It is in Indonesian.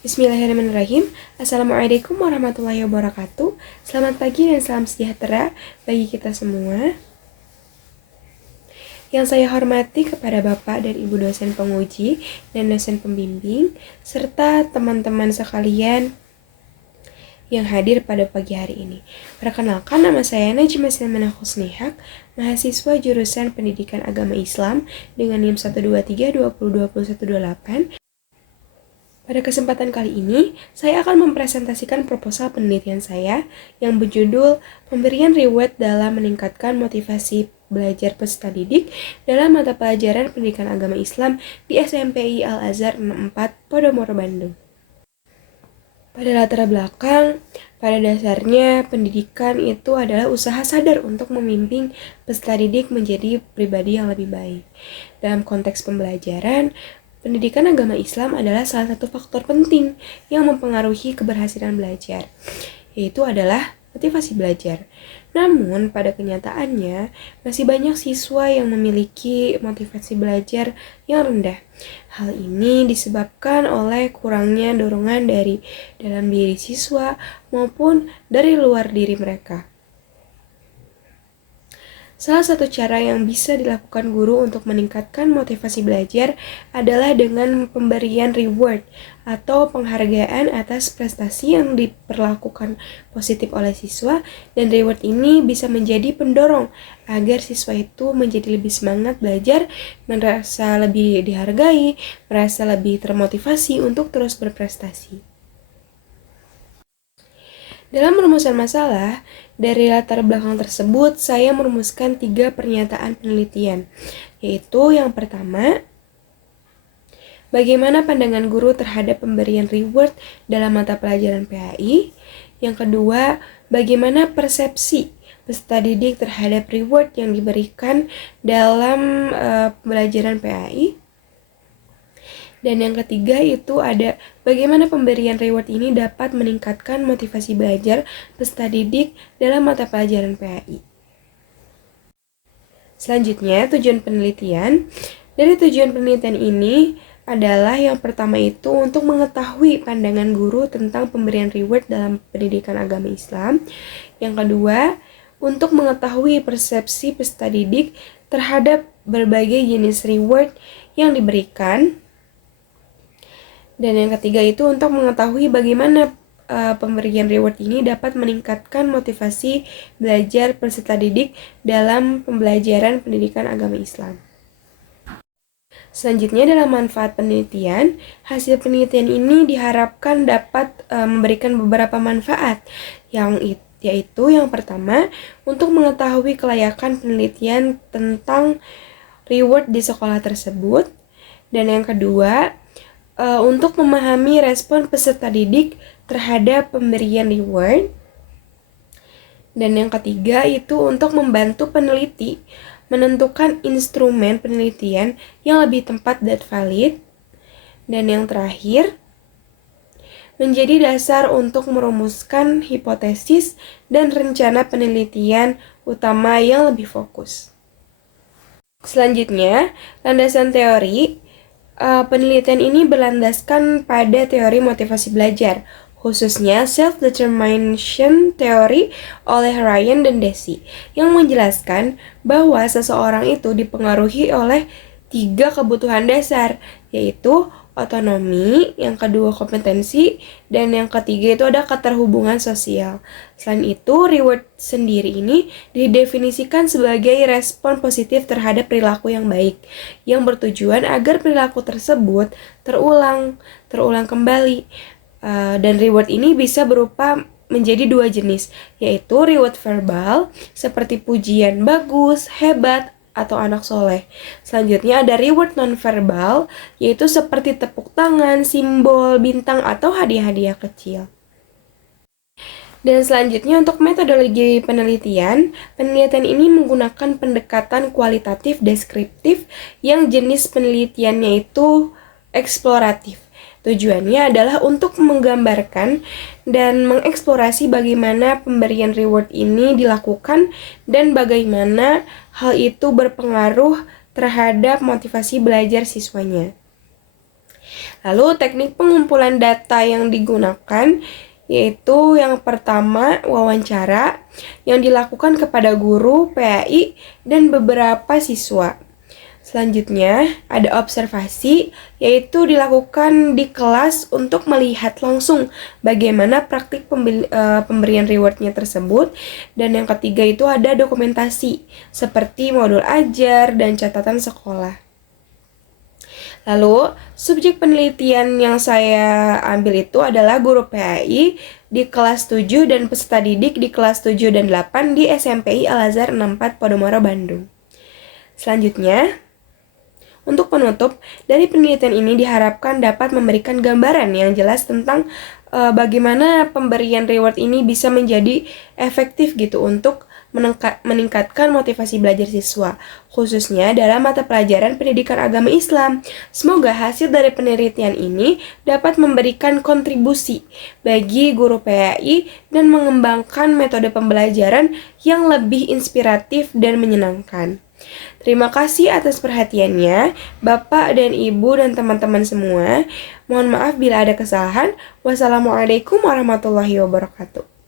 Bismillahirrahmanirrahim. Assalamualaikum warahmatullahi wabarakatuh. Selamat pagi dan salam sejahtera bagi kita semua. Yang saya hormati kepada Bapak dan Ibu dosen penguji dan dosen pembimbing, serta teman-teman sekalian yang hadir pada pagi hari ini. Perkenalkan, nama saya Najma Silmana Husnihak, mahasiswa jurusan Pendidikan Agama Islam dengan NIM 12320202128. Pada kesempatan kali ini, saya akan mempresentasikan proposal penelitian saya yang berjudul Pemberian Reward dalam Meningkatkan Motivasi Belajar Peserta Didik dalam Mata Pelajaran Pendidikan Agama Islam di SMPI Al-Azhar 64 Podomoro, Bandung. Pada latar belakang, pada dasarnya pendidikan itu adalah usaha sadar untuk membimbing peserta didik menjadi pribadi yang lebih baik. Dalam konteks pembelajaran, pendidikan agama Islam adalah salah satu faktor penting yang mempengaruhi keberhasilan belajar, yaitu adalah motivasi belajar. Namun, pada kenyataannya, masih banyak siswa yang memiliki motivasi belajar yang rendah. Hal ini disebabkan oleh kurangnya dorongan dari dalam diri siswa maupun dari luar diri mereka. Salah satu cara yang bisa dilakukan guru untuk meningkatkan motivasi belajar adalah dengan pemberian reward atau penghargaan atas prestasi yang diperlakukan positif oleh siswa, dan reward ini bisa menjadi pendorong agar siswa itu menjadi lebih semangat belajar, merasa lebih dihargai, merasa lebih termotivasi untuk terus berprestasi. Dalam perumusan masalah, dari latar belakang tersebut, saya merumuskan 3 pernyataan penelitian, yaitu yang pertama, bagaimana pandangan guru terhadap pemberian reward dalam mata pelajaran PAI. Yang kedua, bagaimana persepsi peserta didik terhadap reward yang diberikan dalam pembelajaran PAI. Dan yang ketiga itu ada bagaimana pemberian reward ini dapat meningkatkan motivasi belajar peserta didik dalam mata pelajaran PAI. Selanjutnya, tujuan penelitian. Dari tujuan penelitian ini adalah yang pertama itu untuk mengetahui pandangan guru tentang pemberian reward dalam pendidikan agama Islam. Yang kedua, untuk mengetahui persepsi peserta didik terhadap berbagai jenis reward yang diberikan. Dan yang ketiga itu untuk mengetahui bagaimana pemberian reward ini dapat meningkatkan motivasi belajar peserta didik dalam pembelajaran pendidikan agama Islam. Selanjutnya, dalam manfaat penelitian, hasil penelitian ini diharapkan dapat memberikan beberapa manfaat, yaitu yang pertama, untuk mengetahui kelayakan penelitian tentang reward di sekolah tersebut, dan yang kedua, untuk memahami respon peserta didik terhadap pemberian reward. Dan yang ketiga itu untuk membantu peneliti menentukan instrumen penelitian yang lebih tepat dan valid. Dan yang terakhir, menjadi dasar untuk merumuskan hipotesis dan rencana penelitian utama yang lebih fokus. Selanjutnya, landasan teori. Penelitian ini berlandaskan pada teori motivasi belajar, khususnya self-determination theory oleh Ryan dan Deci, yang menjelaskan bahwa seseorang itu dipengaruhi oleh 3 kebutuhan dasar, yaitu otonomi, yang kedua kompetensi, dan yang ketiga itu ada keterhubungan sosial. Selain itu, reward sendiri ini didefinisikan sebagai respon positif terhadap perilaku yang baik, yang bertujuan agar perilaku tersebut terulang kembali. Dan reward ini bisa berupa menjadi 2 jenis, yaitu reward verbal, seperti pujian bagus, hebat, atau anak soleh. Selanjutnya ada reward nonverbal, yaitu seperti tepuk tangan, simbol, bintang, atau hadiah-hadiah kecil. Dan selanjutnya untuk metodologi penelitian ini menggunakan pendekatan kualitatif deskriptif yang jenis penelitiannya itu eksploratif. Tujuannya adalah untuk menggambarkan dan mengeksplorasi bagaimana pemberian reward ini dilakukan dan bagaimana hal itu berpengaruh terhadap motivasi belajar siswanya. Lalu teknik pengumpulan data yang digunakan yaitu yang pertama wawancara yang dilakukan kepada guru, PAI, dan beberapa siswa. Selanjutnya ada observasi yaitu dilakukan di kelas untuk melihat langsung bagaimana praktik pemberian rewardnya tersebut. Dan yang ketiga itu ada dokumentasi seperti modul ajar dan catatan sekolah. Lalu, subjek penelitian yang saya ambil itu adalah guru PAI di kelas 7 dan peserta didik di kelas 7 dan 8 di SMPI Al-Azhar 64 Podomoro, Bandung. Selanjutnya, untuk penutup, dari penelitian ini diharapkan dapat memberikan gambaran yang jelas tentang bagaimana pemberian reward ini bisa menjadi efektif gitu untuk meningkatkan motivasi belajar siswa, khususnya dalam mata pelajaran pendidikan agama Islam. Semoga hasil dari penelitian ini dapat memberikan kontribusi bagi guru PAI dan mengembangkan metode pembelajaran yang lebih inspiratif dan menyenangkan. Terima kasih atas perhatiannya, Bapak dan Ibu dan teman-teman semua. Mohon maaf bila ada kesalahan. Wassalamualaikum warahmatullahi wabarakatuh.